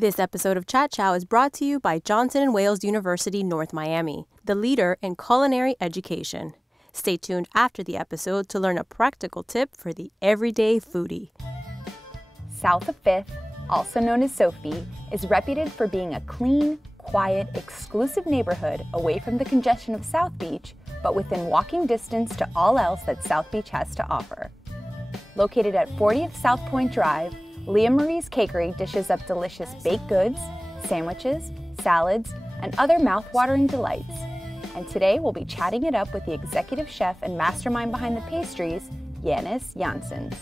This episode of Chat Chow is brought to you by Johnson & Wales University, North Miami, the leader in culinary education. Stay tuned after the episode to learn a practical tip for the everyday foodie. South of Fifth, also known as Sophie, is reputed for being a clean, quiet, exclusive neighborhood away from the congestion of South Beach, but within walking distance to all else that South Beach has to offer. Located at 40th South Point Drive, Leah Marie's Cakery dishes up delicious baked goods, sandwiches, salads, and other mouth-watering delights. And today we'll be chatting it up with the executive chef and mastermind behind the pastries, Yannis Janssens.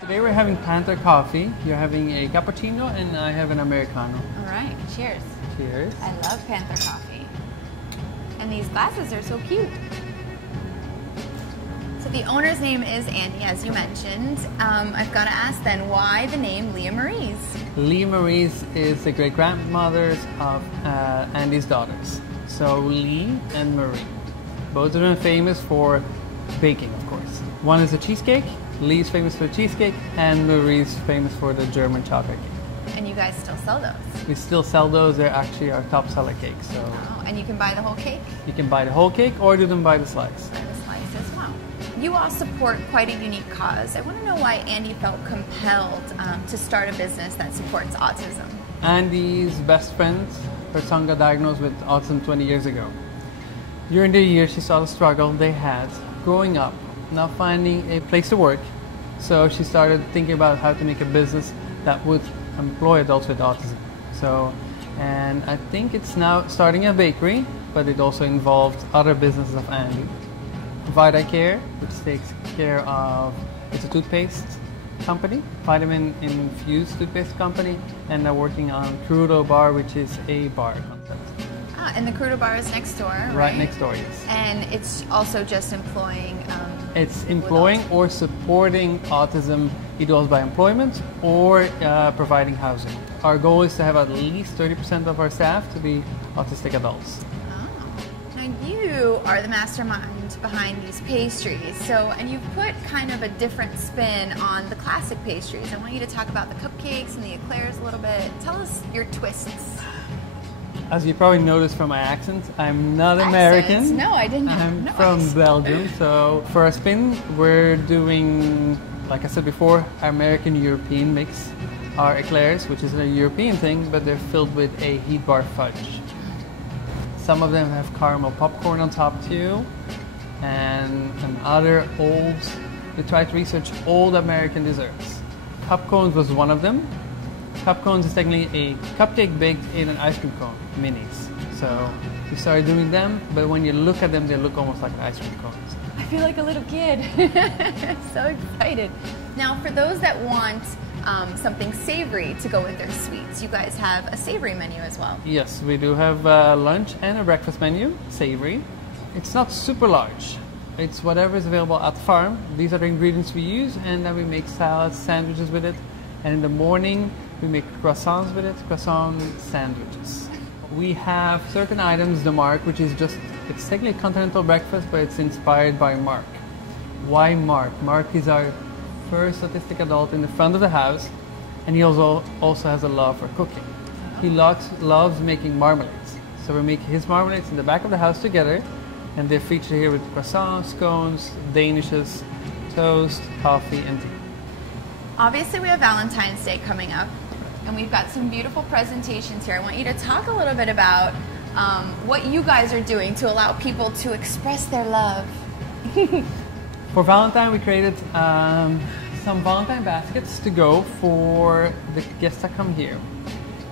Today we're having Panther Coffee. You're having a cappuccino and I have an Americano. All right, cheers. Cheers. I love Panther Coffee. And these glasses are so cute. So the owner's name is Andy, as you mentioned. I've got to ask then, why the name Leah Marie's? Leah Marie's is the great-grandmothers of Andy's daughters. So Lee and Marie. Both of them famous for baking, of course. One is a cheesecake. Lee's famous for the cheesecake, and Marie's famous for the German chocolate cake. And you guys still sell those? We still sell those. They're actually our top seller cakes. So and you can buy the whole cake? You can buy the whole cake or do them by the slice. By the slice as well. You all support quite a unique cause. I want to know why Andy felt compelled to start a business that supports autism. Andy's best friend, her son got diagnosed with autism 20 years ago. During the year, she saw the struggle they had growing up, not finding a place to work. So she started thinking about how to make a business that would employ adults with autism. And I think it's now starting a bakery, but it also involved other businesses of Andy. VitaCare, which takes care of, it's a toothpaste company, vitamin-infused toothpaste company, and they're working on Crudo Bar, which is a bar concept. And the Crudo Bar is next door, right? Right next door, yes. And it's also just employing... it's employing or supporting autism, either by employment or providing housing. Our goal is to have at least 30% of our staff to be autistic adults. Oh. Now you are the mastermind behind these pastries, and you've put kind of a different spin on the classic pastries. I want you to talk about the cupcakes and the eclairs a little bit. Tell us your twists. As you probably noticed from my accent, I'm not American. No, I didn't. I'm from Belgium. So for our spin, we're doing, like I said before, our American-European mix. Our eclairs, which is a European thing, but they're filled with a Heath-Bar fudge. Some of them have caramel popcorn on top too, and other old. We tried to research old American desserts. Cup cones was one of them. Cup cones is technically a cupcake baked in an ice cream cone, minis. So we started doing them, but when you look at them, they look almost like ice cream cones. I feel like a little kid. So excited. Now, for those that want something savory to go with their sweets, you guys have a savory menu as well. Yes, we do have a lunch and a breakfast menu, savory. It's not super large. It's whatever is available at the farm. These are the ingredients we use, and then we make salads, sandwiches with it. And in the morning, we make croissants with it, croissant sandwiches. We have certain items, the Mark, which is it's technically a continental breakfast, but it's inspired by Mark. Why Mark? Mark is our first autistic adult in the front of the house, and he also has a love for cooking. He loves making marmalades. So we make his marmalades in the back of the house together, and they're featured here with croissants, scones, danishes, toast, coffee, and tea. Obviously, we have Valentine's Day coming up, and we've got some beautiful presentations here. I want you to talk a little bit about what you guys are doing to allow people to express their love. For Valentine, we created some Valentine baskets to go for the guests that come here.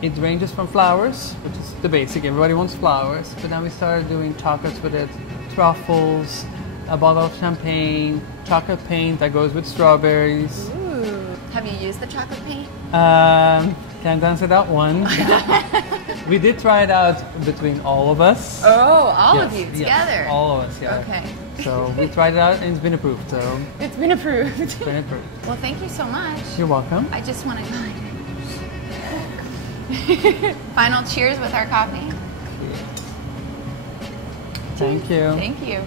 It ranges from flowers, which is the basic, everybody wants flowers, but then we started doing chocolates with it, truffles, a bottle of champagne, chocolate paint that goes with strawberries. Have you used the chocolate paint? Can't answer that one. We did try it out between all of us. Oh, all of you together? Yes, all of us, yeah. Okay. So we tried it out and it's been approved. So it's been approved. It's been approved. Well, thank you so much. You're welcome. I just want to final cheers with our coffee. Thank you. Thank you.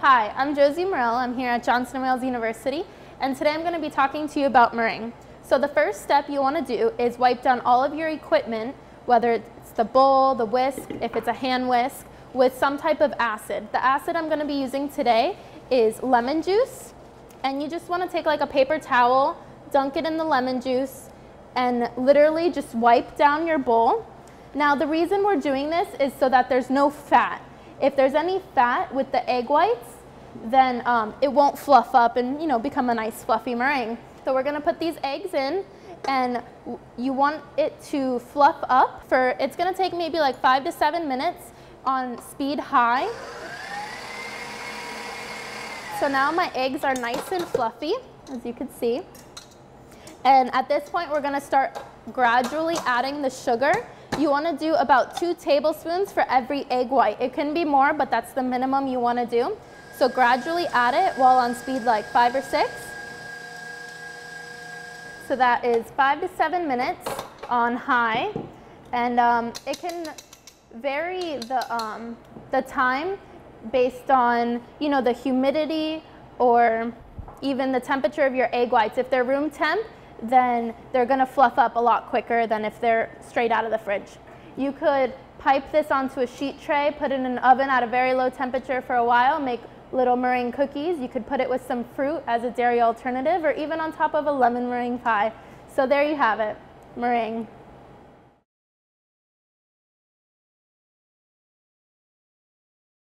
Hi, I'm Josie Morell. I'm here at Johnson & Wales University, and today I'm going to be talking to you about meringue. So the first step you want to do is wipe down all of your equipment, whether it's the bowl, the whisk, if it's a hand whisk, with some type of acid. The acid I'm going to be using today is lemon juice, and you just want to take like a paper towel, dunk it in the lemon juice, and literally just wipe down your bowl. Now the reason we're doing this is so that there's no fat. If there's any fat with the egg whites, then it won't fluff up and, you know, become a nice fluffy meringue. So we're gonna put these eggs in, and you want it to fluff up it's gonna take maybe like 5 to 7 minutes on speed high. So now my eggs are nice and fluffy, as you can see. And at this point, we're gonna start gradually adding the sugar. You want to do about 2 tablespoons for every egg white. It can be more, but that's the minimum you want to do. So gradually add it while on speed like 5 or 6. So that is 5 to 7 minutes on high. And it can vary the time based on, you know, the humidity or even the temperature of your egg whites. If they're room temp, then they're going to fluff up a lot quicker than if they're straight out of the fridge. You could pipe this onto a sheet tray, put it in an oven at a very low temperature for a while, make little meringue cookies. You could put it with some fruit as a dairy alternative, or even on top of a lemon meringue pie. So there you have it, meringue.